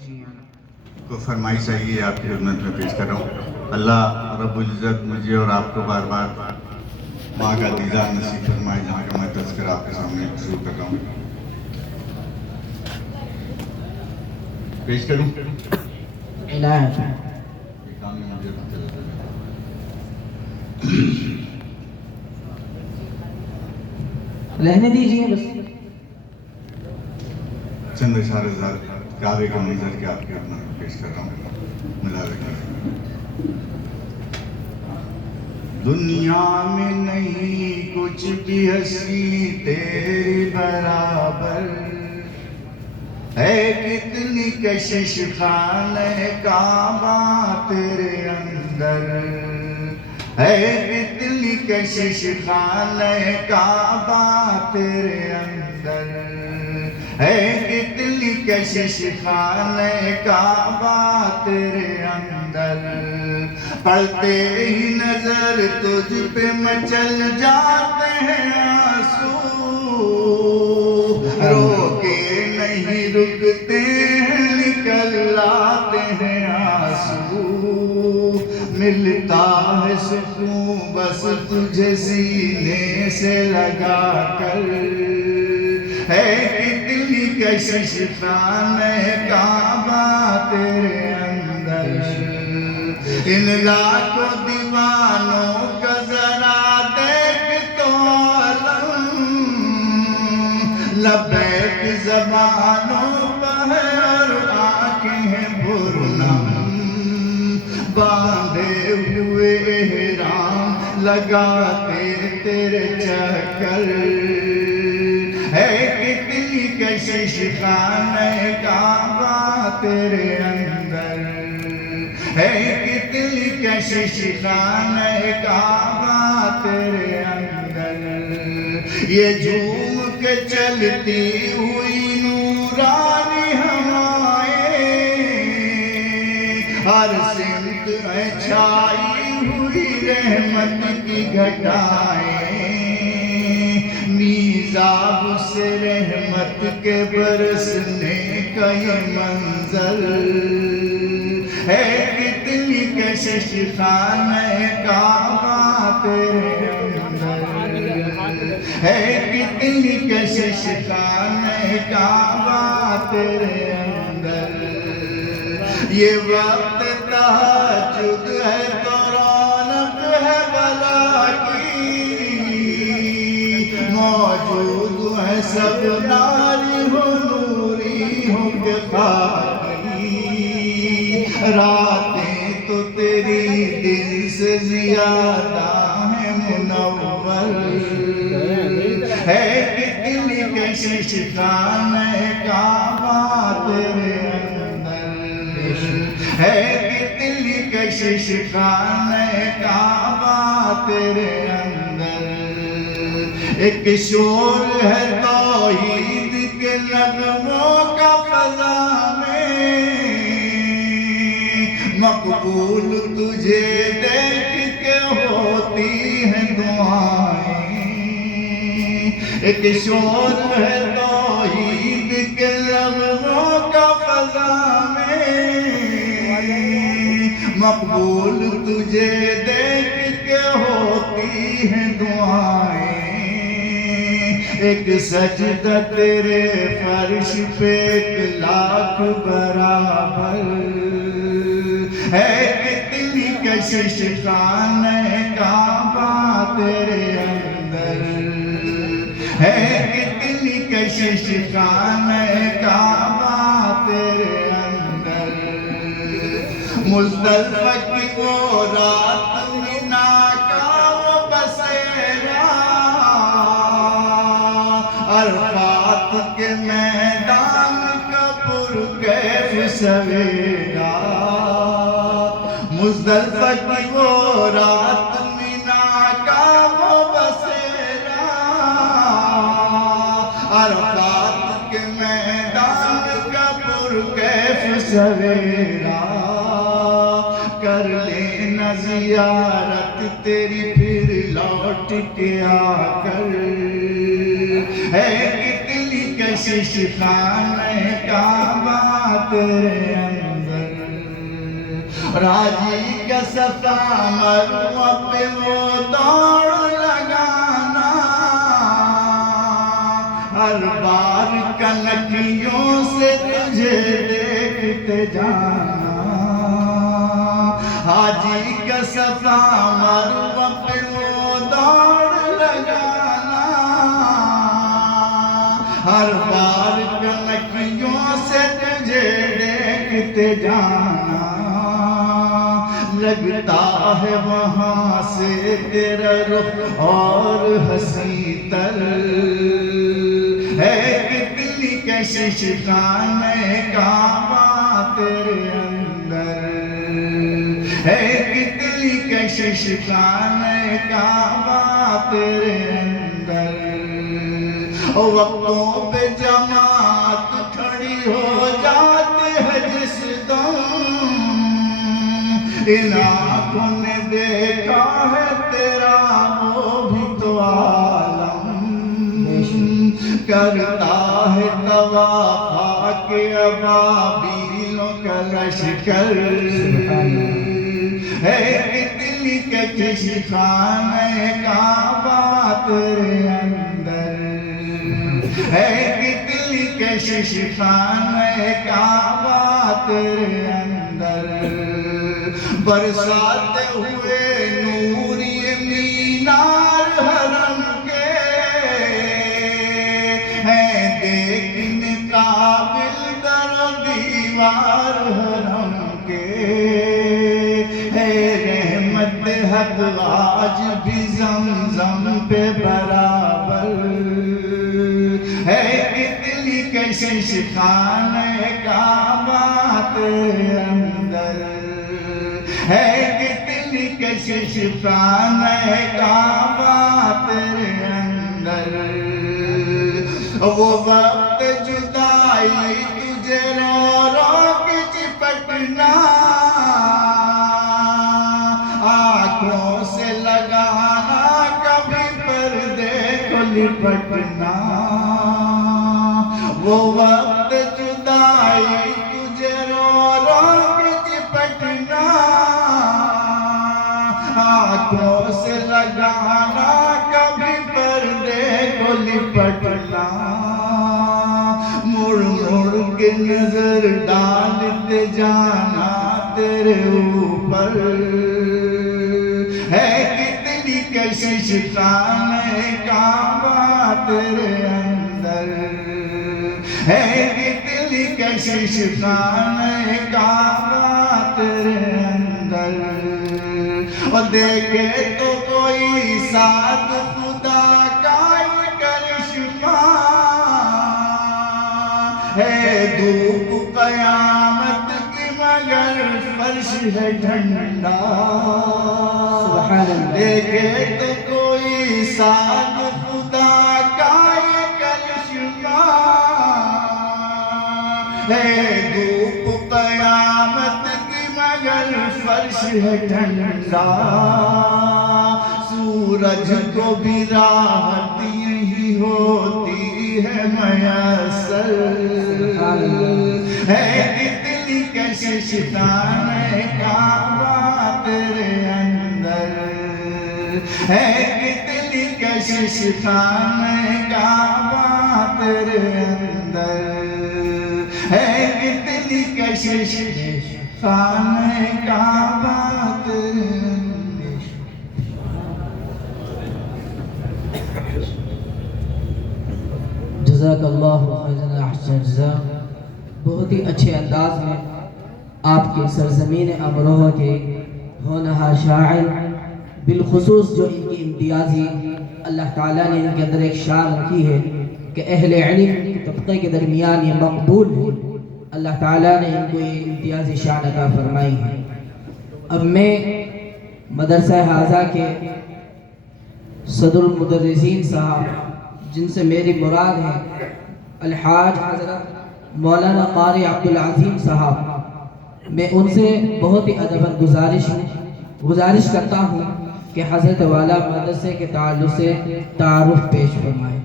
کو فرمائش چاہیے آپ کی خدمت میں پیش کر رہا ہوں۔ اللہ رب العزت مجھے اور آپ کو بار بار ماں کا دیدار نصیب فرمائے، جہاں کا میں تذکرہ آپ کے سامنے شروع کر رہا ہوں۔ پیش کروں رہنے دیجیے بس چند اشارے کعبے کا منظر کے آپ کے اپنا پیش کر رہا ہوں۔ ملاوے دنیا میں نہیں کچھ بھی ہستی تیری برابر، ہے کتنی کشش خانہ کعبہ تیرے اندر، ہے کتنی کشش خانہ کعبہ تیرے اندر، ہے کتنی کشش خانہ کعبہ تیرے اندر، پڑھتے ہی نظر تجھ پہ مچل جاتے ہیں آنسو، رو کے نہیں رکتے ہیں نکل آتے ہیں آنسو، ملتا ہے سکون بس تجھے سینے سے لگا کر، ہے کتنی کشش خانہ کعبہ تیرے اندر، ان لاکھوں دیوانوں کا ذرا دیکھ تو عالم، لبیک زبانوں پر اور آنکھیں ہیں پرنم، باندھے ہوئے احرام لگاتے تیرے چکر، ہے کتنی کشش خانہ کعبہ تیرے اندر، ہے کتنی کشش خانہ کعبہ تیرے اندر، یہ جھوم کے چلتی ہوئی نورانی ہوائیں، ہر سمت میں چھائی ہوئی رحمت کی گھٹائیں، میزاب سے رحمت کے برسنے کا یہ منظر، ہے کتنی کشش خانہ کعبہ تیرے اندر، ہے کتنی کشش خانہ کعبہ تیرے اندر، یہ وقت تہجد ہے تو رونق ہے بلا کی، موجود ہے سب ناری ہو نوری ہو کے خاکی، راتیں تو تیری دن سے زیادہ ہیں منور، ہے کتنی کشش خانہ کعبہ تیرے اندر، ہے کتنی کشش خانہ کعبہ تیرے اندر، ایک شور ہے توحید کے نغموں کا فضا میں، مقبول تجھے دیکھ کے ہوتی ہیں دعائیں، ایک شور ہے توحید کے نغموں کا فضا میں، مقبول تجھے دیکھ کے ہوتی ہیں دعائیں، ایک سجدہ تیرے فرش پہ 1,00,000 برابر، ہے کتنی کشش خانہ کعبہ تیرے اندر، ہے کتنی کشش خانہ کعبہ تیرے اندر، مزدلفہ کی وہ رات مینا کا وہ بسیرا، عرفات کے میدان کا پرکیف سویرا، مزدلفہ کی وہ رات مینا کا وہ بسیرا، عرفات کے میدان کا پرکیف سویرا، کر لینا زیارت تیری پھر لوٹ کے آ کر، ہے کتنی کشش خانہ کعبہ تیرے راجی کا صفا مروہ پہ وہ دوڑ لگانا، ہر بار کنکیوں سے تجھے دیکھتے جانا، حاجی کا صفا مروہ پہ وہ دوڑ لگانا، ہر بار کنکیوں سے تجھے دیکھتے جانا، لگتا ہے وہاں سے تیرا رخ اور حسیں تر، ہے کتنی کشش خانہ کعبہ تیرے اندر، ہے کتنی کشش خانہ کعبہ تیرے اندر، وقتوں پہ جماعت کھڑی ہو جاتی ہے جس دم، ان آنکھوں نے دیکھا ہے تیرا وہ بھی تو عالم، کرتا ہے طواف خاک ابابیلوں کا لشکر، ہے کتنی کشش خانہ کعبہ تیرے اندر، ہے کتنی کشش خانہ کعبہ تیرے اندر، برساتے ہوئے نور یہ مینار حرم کے، ہیں دیکھنے قابل در و دیوار حرم کے، ہے رحمت حق آج بھی زمزم پہ برابر، ہے کتنی کشش خانہ کعبہ تیرے اندر، ہے کتنی کشش خانہ کعبہ تیرے اندر، وہ وقت جدائی تجھے رو رو کے چپٹنا، آنکھوں سے لگانا کبھی پردے کو لپٹنا، وہ وقت جدائی تجھے رو رو کے چپٹنا، آنکھوں سے لگانا کبھی پردے کو لپٹنا، مڑ مڑ کے نظر ڈالتے جانا تیرے اوپر، ہے کتنی کشش خانہ کعبہ تیرے اندر، ہے کتنی کشش خانہ کعبہ تیرے اندر، اور دیکھے تو کوئی ساتھ خدا کا یہ کرشمہ، ہے دھوپ قیامت کی مگر فرش ہے ٹھنڈا، دیکھے تو کوئی ساتھ خدا کا یہ کرشمہ، ہے دھوپ قیامت کی مگر فرش ہے ٹھنڈا، سورج کو بھی راحت یہی ہوتی ہے میسر، ہے کتنی کشش خانہ کعبہ تیرے اندر، ہے کتنی کشش خانہ کعبہ تیرے اندر، ہے کتنی کشش خانہ کعبہ تیرے اندر۔ جزاک اللہ خیرا احسن جزا، بہت ہی اچھے انداز میں آپ کی سرزمین امروہہ کے ہونہار شاعر، بالخصوص جو ان کی امتیازی اللہ تعالیٰ نے ان کے اندر ایک شان رکھی ہے کہ اہل علم طبقے کے درمیان یہ مقبول ہے، اللہ تعالیٰ نے ان کو یہ امتیازی شان عطا فرمائی ہے۔ اب میں مدرسہ حاضہ کے صدر المدرسین صاحب جن سے میری مراد ہے الحاج حضرت مولانا قاری عبدالعظیم صاحب، میں ان سے بہت ہی ادباً گزارش کرتا ہوں کہ حضرت والا مدرسے کے تعلق سے تعارف پیش فرمائیں۔